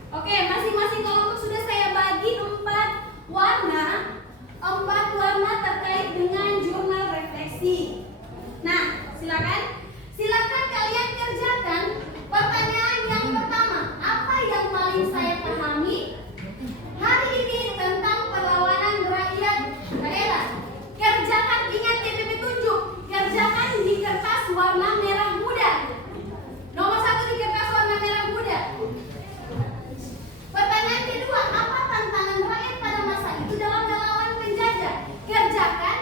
Oke, masing-masing kelompok sudah saya bagi 4 warna. 4 warna terkait dengan jurnal refleksi. Nah, silakan kalian kerjakan pertanyaan yang pertama. Apa yang paling saya pahami hari ini tentang perlawanan rakyat daerah? Kerjakan, ingat TPP tunjuk. Kerjakan di kertas warna merah muda. Nomor 1 di kertas warna merah muda. Pertanyaan kedua, apa tantangan rakyat pada masa itu dalam melawan penjajah? Kerjakan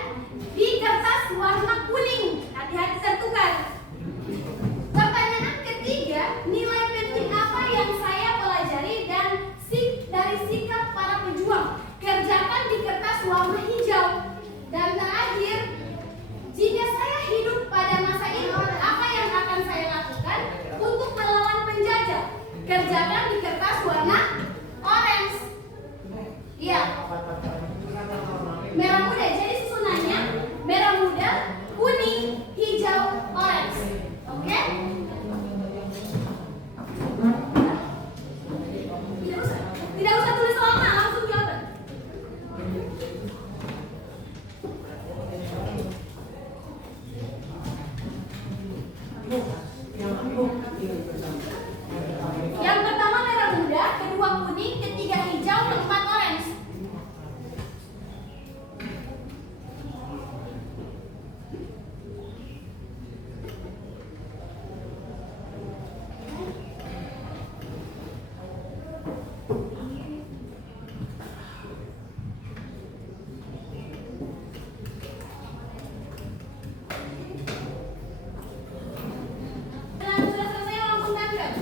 di kertas warna kuning. Hati-hati tertukar. Pertanyaan ketiga, nilai penting apa yang saya pelajari dan dari sikap para pejuang? Kerjakan di kertas warna hijau. Dan terakhir, jika saya hidup pada masa itu, apa yang akan saya lakukan untuk melawan penjajah? Kerjakan di kertas warna orange. Iya. Merah muda. Jadi susunannya merah muda, kuning, hijau, orange. Oke? Tidak usah tulis lama, langsung jawaban. Yang pertama merah muda, kedua kuning, ketiga hijau, keempat orange. Dan sudah selesai langsung tangkap.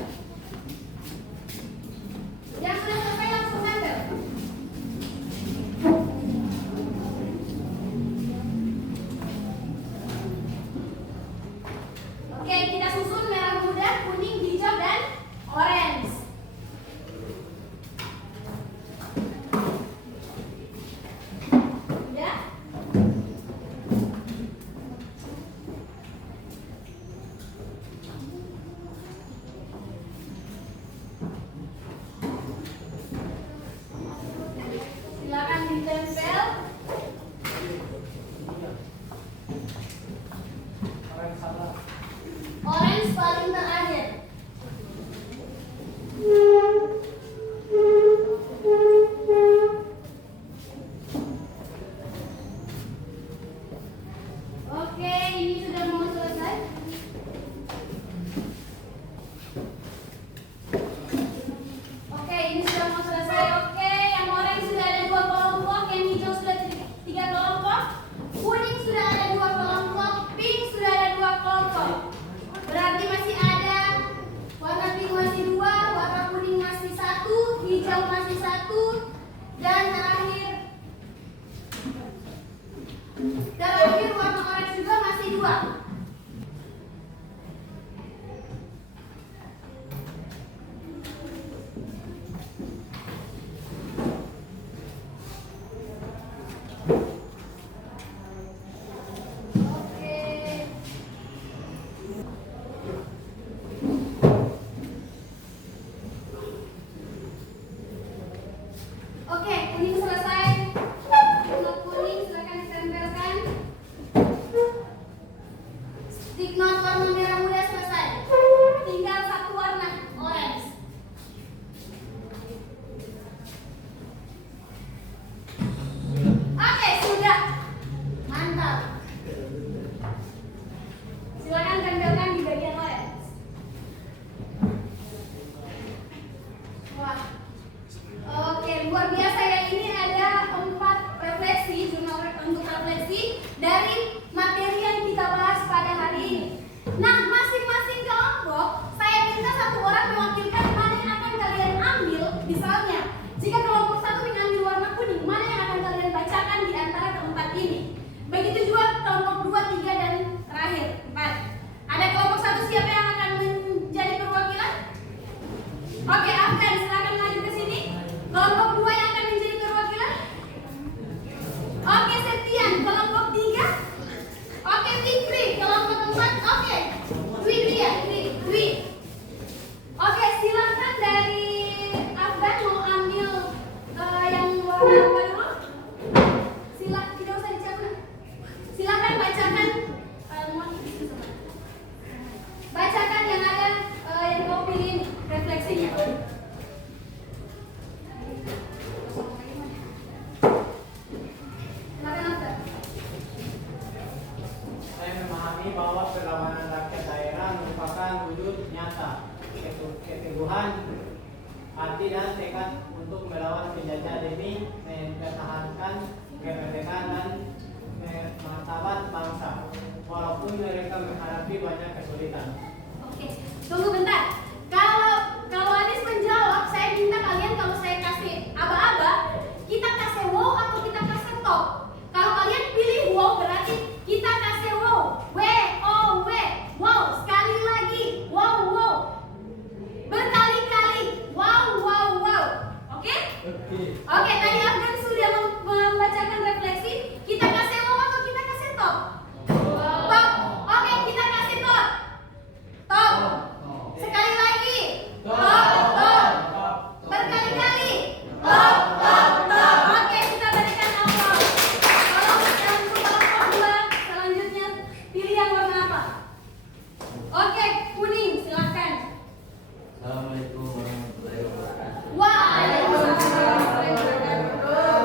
wujud nyata keteguhan hati dan tekad untuk melawan penjajah demi mempertahankan kemerdekaan dan martabat bangsa walaupun mereka menghadapi banyak kesulitan. Oke, tunggu bentar. Kalau Anis menjawab, saya minta kalian kalau saya kasih aba-aba, kita kasih wow atau kita kasih top. Kalau kalian pilih wow berarti kita kasih wow. W-O-W. Wow. Sekali lagi. Wow, wow. Berkali-kali. Wow, wow, wow. Oke? Oke, tadi Afgan sudah membacakan refleksi. Kita kasih wow atau kita kasih top? Top. Oke, kita kasih top. Top. Sekali lagi. Top, top. Berkali-kali. Top, top, top. Oke, kita berikan aplaus. Kalau untuk kelompok 2, selanjutnya pilih yang warna apa? Oke, kuning, silakan. Assalamualaikum warahmatullahi wabarakatuh. Waalaikumsalam warahmatullahi wabarakatuh.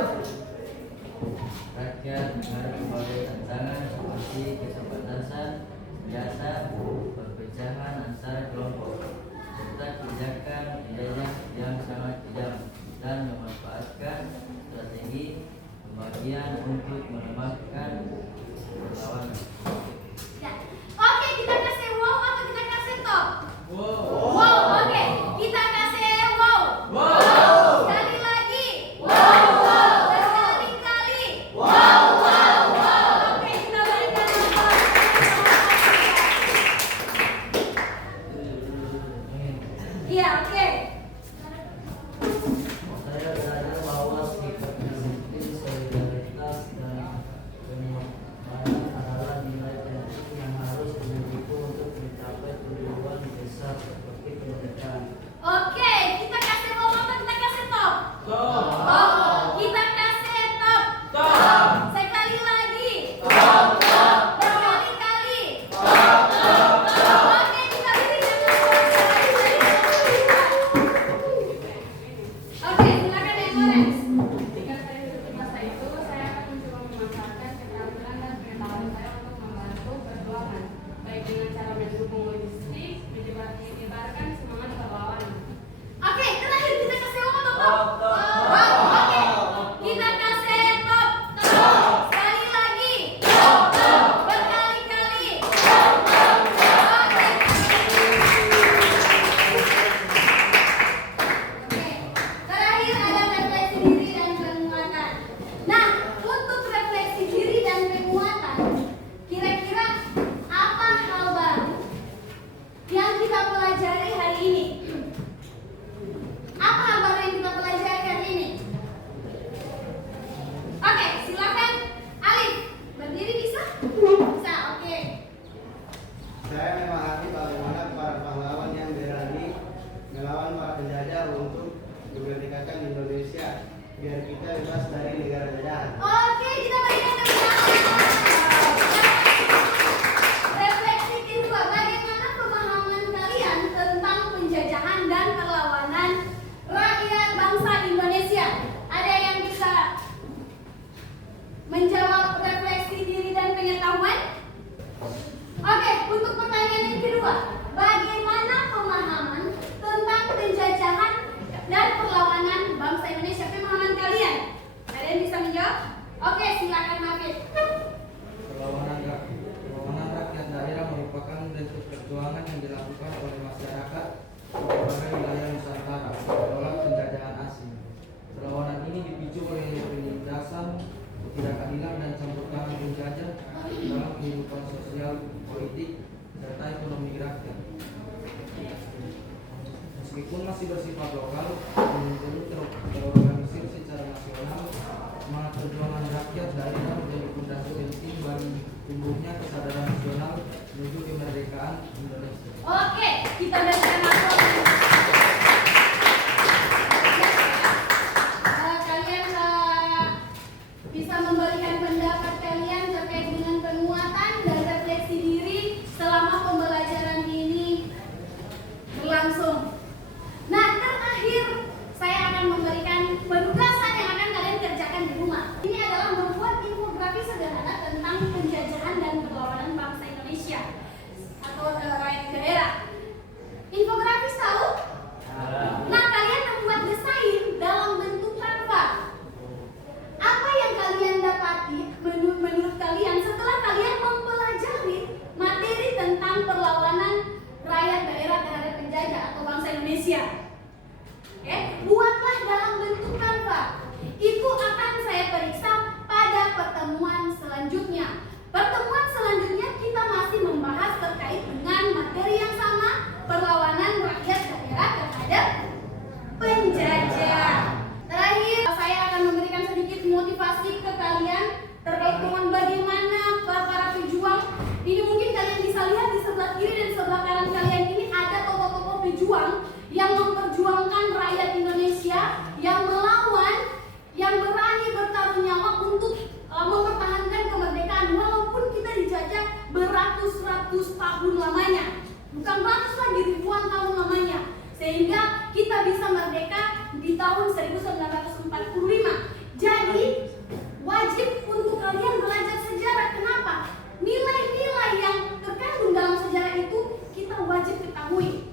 Rakyat menghadapi berbagai tantangan seperti keterbatasan senjata, perpecahan antara kelompok, serta kebijakan penjajah yang sangat kejam dan memanfaatkan strategi pembagian untuk melemahkan perlawanan. Ya. Oke, kita kasih wow atau kita kasih top? Wow, oke. Kita kasih wow. Wow. Sekali lagi. Wow, wow. Berkali-kali. Wow, wow, wow. Oke, kita berikan aplaus. Iya, oke. Saya belajar bahwa sikap disiplin, solidaritas, dan kenyamanan adalah nilai penting yang harus dimiliki untuk mencapai tujuan besar seperti kemerdekaan. Oke, kita kasih wow atau kita kasih top? Top. Kita kasih top. Top. Sekali lagi. Top. Top. Berkali-kali. Top. Top. Top. Oke, kita berikan Oke, silakan yang orange. Jika saya hidup di masa itu, saya akan mencoba memanfaatkan keterampilan dan pengetahuan saya untuk membantu perjuangan, baik dengan cara mendukung logistik, menyebarkan semangat perlawanan. Oke, terakhir kita kasih wow atau top? Top. Oke, kita kasih top. Top. Sekali lagi. Top. Top. Berkali-kali. Top. Top. Oke. Oke, terakhir ada refleksi diri dan penguatan. Nah, untuk refleksi diri dan penguatan, kira-kira apa hal baru yang kita pelajari hari ini? Apa hal baru yang kita pelajari hari ini? Oke, silakan Alif. Berdiri bisa? Bisa, oke. Saya memahami bagaimana para pahlawan yang berani melawan para penjajah untuk memerdekakan Indonesia biar kita bebas dari negara jajahan. Oke, kita berikan tepuk tangan. Refleksi kedua, bagaimana pemahaman kalian tentang penjajahan dan perlawanan rakyat bangsa Indonesia? Ada yang bisa menjawab refleksi diri dan pengetahuan? Oke, untuk pertanyaan yang kedua, bagaimana pemahaman tentang penjajahan dan perlawanan bangsa Indonesia? Pemahaman kalian? Ada yang bisa menjawab? Oke, silakan Mafid. Perlawanan rakyat daerah merupakan bentuk perjuangan yang dilakukan oleh masyarakat di berbagai wilayah Nusantara menolak penjajahan asing. Perlawanan ini dipicu oleh penindasan, ketidakadilan dan campur tangan penjajah dalam kehidupan sosial, politik, serta ekonomi rakyat. Meskipun masih bersifat lokal, belum terorganisir secara nasional, semangat perjuangan rakyat daerah menjadi fondasi penting bagi tumbuhnya kesadaran nasional menuju kemerdekaan Indonesia. Oke, kita berikan aplaus. Kalian bisa memberikan pendapat kalian terkait dengan penguatan dan refleksi diri selama pembelajaran ini berlangsung. Nah, terakhir saya akan memberikan penugasan yang akan kalian kerjakan di rumah. Ini adalah membuat infografis sederhana tentang penjajahan dan perlawanan bangsa Indonesia atau rakyat daerah. pejuang yang memperjuangkan rakyat Indonesia, yang melawan, yang berani bertaruh nyawa untuk mempertahankan kemerdekaan walaupun kita dijajah beratus-ratus tahun lamanya, bukan ratus lagi, ribuan tahun lamanya, sehingga kita bisa merdeka di tahun 1945. Jadi wajib untuk kalian belajar sejarah. Kenapa? Nilai-nilai yang terkandung dalam sejarah itu kita wajib ketahui.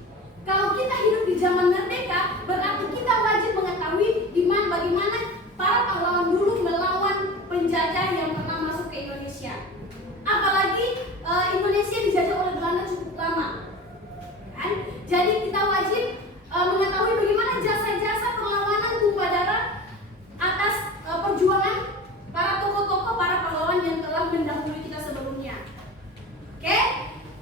Kalau kita hidup di zaman merdeka, berarti kita wajib mengetahui bagaimana para pahlawan dulu melawan penjajah yang pernah masuk ke Indonesia. Apalagi Indonesia dijajah oleh Belanda cukup lama, kan? Jadi kita wajib mengetahui bagaimana jasa-jasa perlawanan tumpah darah atas perjuangan para tokoh-tokoh, para pahlawan yang telah mendahului kita sebelumnya. Oke?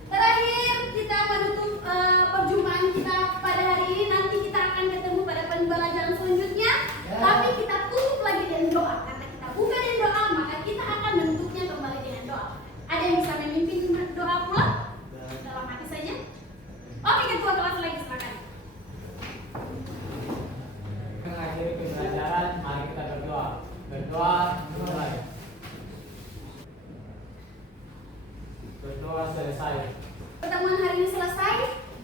Terakhir kita menutup perjumpaan kita pada hari ini. Nanti kita akan ketemu pada pembelajaran selanjutnya. Tapi kita tutup lagi dengan doa. Karena kita buka dengan doa, maka kita akan menutupnya kembali dengan doa. Ada yang bisa memimpin doa pula? Dalam hati saja. Oke, ketua kelas lagi silakan. Mengakhiri pembelajaran, mari kita berdoa. Berdoa mulai. Berdoa selesai. Pertemuan hari ini selesai.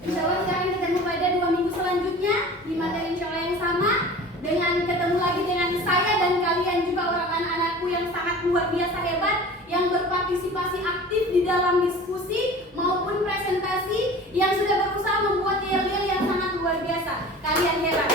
Insya Allah kita akan ketemu pada 2 minggu selanjutnya di materi insya Allah yang sama, dengan ketemu lagi dengan saya dan kalian juga orang anak-anakku yang sangat luar biasa hebat yang berpartisipasi aktif di dalam diskusi maupun presentasi yang sudah berusaha membuat yel-yel yang sangat luar biasa. Kalian hebat.